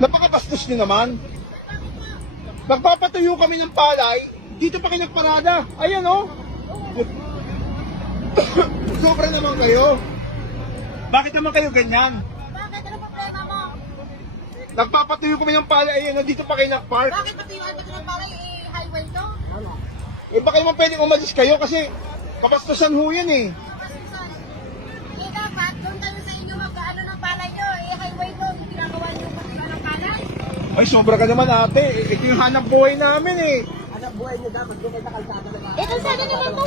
Napakabastos nyo naman. Magpapatuyo kami ng palay, dito pa kayo nagparada. Ayan o. Sobra naman kayo. Bakit naman kayo ganyan? Bakit? Ano problema mo? Nagpapatuyo kami ng palay, ayan o, dito pa kayo nagpark. Bakit patuyuan ka ng palay? Highway to? Eh baka naman pwedeng umalis kayo kasi kabastusan ho yan eh. Dapat, doon tayo sa inyo mag-ano ng palay nyo. Highway to, ginagawa nyo ng palay. Ay sobra ka naman ate, ito yung hanap buhay namin eh. Anak buhay niyo dapat doon kayo sa kalsada na Kalsada naman to.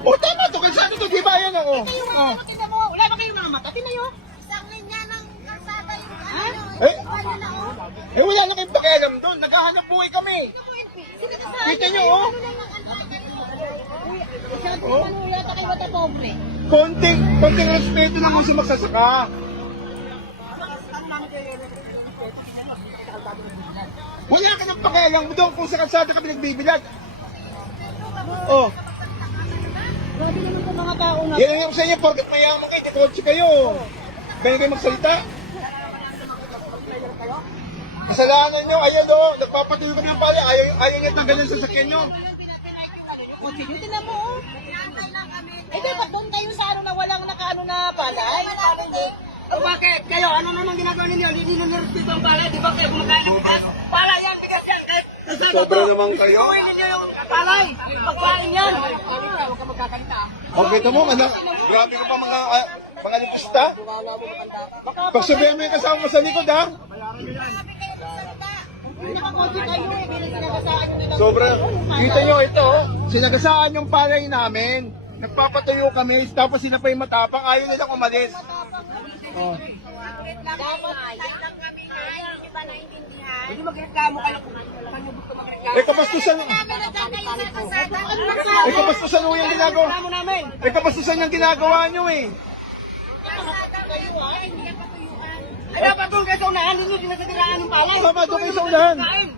O tama to, kalsado to, di ba yan ako? Tingnan mo, wala ba kayong mga mata? Tingnan nyo. Isang linya ng kalsada yung ano nyo. Eh? Wala na o. Eh wala na kayong pakialam doon, naghahanap buhay kami. Kita nyo oh, Oh? Ano yata kayo bata pobre? konting respeto lang mo sa magsasaka. Wala ka ng pakialam doon kung sa kalsada kami nagbibilad. Oh, Grabe naman itong mga tao na. yan ang sa inyo, porket mayaman kayo, di kotse kayo. Ganyan kayo magsalita. Kasalanan nyo, ayan o, nagpapatuloy kami ng pala, ayaw nyo tanggalin sa sasakyan nyo. Kotse nyo, tingnan mo oh. Eh, dapat doon kayo sa ano na walang nakaano na palay. O bakit? Kayo, ano naman ginagawa ninyo? Hindi nyo nirespeto ang palay. Di ba kayo kumakain ng bigas? Palay yan, bigas yan. Sobra naman kayo. Uwi ninyo yung palay. Pagpain yan. Huwag ka magkakalita. Okay, ito mo, anak, grabe ka pa mga lipista. Pag sabihan mo yung kasama mo sa likod ha. Nakakotse kayo eh, binagasaan nyo nila. Sobra, kita nyo ito, sinagasaan yung palay namin. Nagpapatuyo kami, tapos sila pa yung matapang, ayaw nilang umalis. Oh. Hindi magreklamo kayo kung ano gusto magreklamo. Eh kabastusan, kabastusan mo yung ginagawa. Reklamo namin. Kabastusan yung ginagawa nyo eh. Ay, dapat doon kayo sa unahan. Hindi nyo sinasadiraan ng palay. Tama, doon kayo sa unahan. Kain.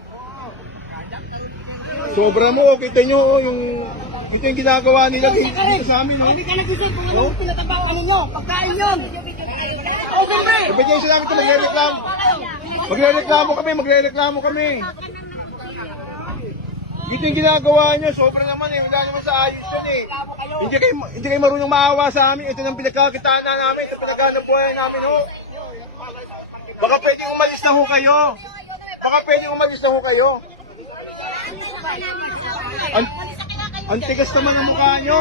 Sobra mo, kita nyo oh, ito yung ginagawa nila dito sa amin. Oh. Hindi ka nag-isip kung anong pinatabakan ninyo. Pagkain yun. O, siyempre. Ibigay sa namin ito, magre-reklamo. Magre-reklamo kami. Ito yung ginagawa nyo, sobra naman eh. Wala naman sa ayos yun eh. Hindi kayo marunong maawa sa amin. Ito yung pinagkakitaan na namin. Ito pinaghanap buhay namin. Oh. Baka pwedeng umalis na ho kayo. Baka pwedeng umalis na ho kayo. Ang tigas naman ang mukha nyo.